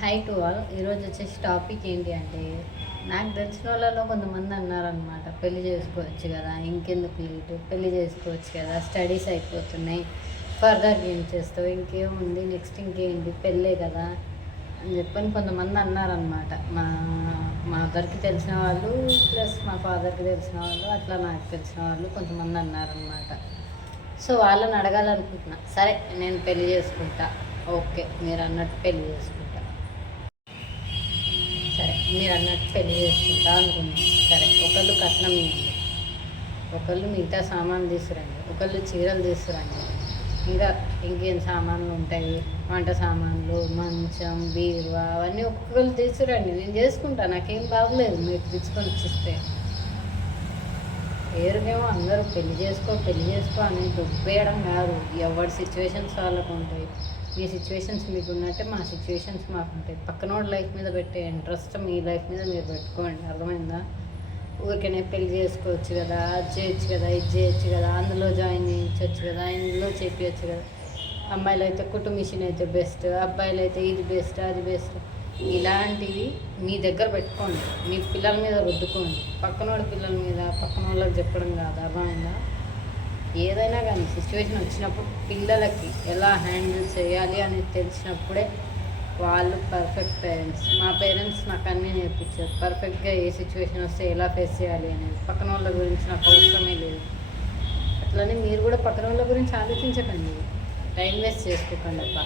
High to all. ఈరోజు వచ్చేసి topic ఏంటి అంటే, నాకు తెలిసిన వాళ్ళలో కొంతమంది అన్నారనమాట, పెళ్లి చేసుకోవచ్చు కదా, ఇంకెందుకు లేటు, పెళ్లి చేసుకోవచ్చు కదా, స్టడీస్ అయిపోతున్నాయి, ఫర్దర్ ఏం చేస్తావు, ఇంకేముంది, నెక్స్ట్ ఇంకేంటి, పెళ్ళే కదా అని చెప్పని కొంతమంది అన్నారనమాట. మా మదర్కి తెలిసిన వాళ్ళు ప్లస్ మా ఫాదర్కి తెలిసిన వాళ్ళు, అట్లా నాకు తెలిసిన వాళ్ళు కొంతమంది అన్నారనమాట. సో వాళ్ళని అడగాలనుకుంటున్నా. సరే, నేను పెళ్లి చేసుకుంటా, ఓకే, మీరు అన్నట్టు పెళ్లి చేసుకుంటా, సరే మీరు అన్నట్టు పెళ్లి చేసుకుంటా అనుకున్నాను. సరే, ఒకళ్ళు కట్నం ఇవ్వండి, ఒకళ్ళు మిగతా సామాన్లు తీసుకురండి, ఒకళ్ళు చీరలు తీసుకురండి, ఇంకా ఇంకేం సామాన్లు ఉంటాయి, వంట సామాన్లు, మంచం, బీరువా, అవన్నీ ఒక్కొక్కరు తీసుకురండి, నేను చేసుకుంటా, నాకేం బాగలేదు మీరు తెచ్చుకొని ఇచ్చిస్తే. పేరుకేమో అందరూ పెళ్లి చేసుకో అని దుబ్బేయడం కాదు. ఎవరి సిచ్యువేషన్స్ వాళ్ళకు ఉంటాయి. మీ సిచ్యువేషన్స్ మీకు ఉన్నట్టే మా సిచ్యువేషన్స్ మాకు ఉంటాయి. పక్కనోడి లైఫ్ మీద పెట్టే ఇంట్రెస్ట్ మీ లైఫ్ మీద మీరు పెట్టుకోండి. అర్థమైందా? ఊరికనే పెళ్లి చేసుకోవచ్చు కదా, అది చేయొచ్చు కదా, ఇది చేయొచ్చు కదా, అందులో జాయిన్ చేయించవచ్చు కదా, ఇందులో చేపించవచ్చు కదా. అమ్మాయిలు అయితే కుట్టు మిషన్ అయితే బెస్ట్, అబ్బాయిలు అయితే ఇది బెస్ట్, అది బెస్ట్. ఇలాంటివి మీ దగ్గర పెట్టుకోండి, మీ పిల్లల మీద రుద్దుకోండి. పక్కనోడి పిల్లల మీద పక్కన వాళ్ళకి చెప్పడం కాదు. అర్థమైందా? ఏదైనా కానీ సిచ్యువేషన్ వచ్చినప్పుడు పిల్లలకి ఎలా హ్యాండిల్ చేయాలి అనేది తెలిసినప్పుడే వాళ్ళు పర్ఫెక్ట్ పేరెంట్స్. మా పేరెంట్స్ నాకు అన్నీ నేర్పించారు, పర్ఫెక్ట్గా ఏ సిచ్యువేషన్ వస్తే ఎలా ఫేస్ చేయాలి అనేది. పక్కన వాళ్ళ గురించి నాకు అవసరమే లేదు. అట్లనే మీరు కూడా పక్కన వాళ్ళ గురించి ఆలోచించకండి, టైం వేస్ట్ చేసుకోకండి అబ్బా.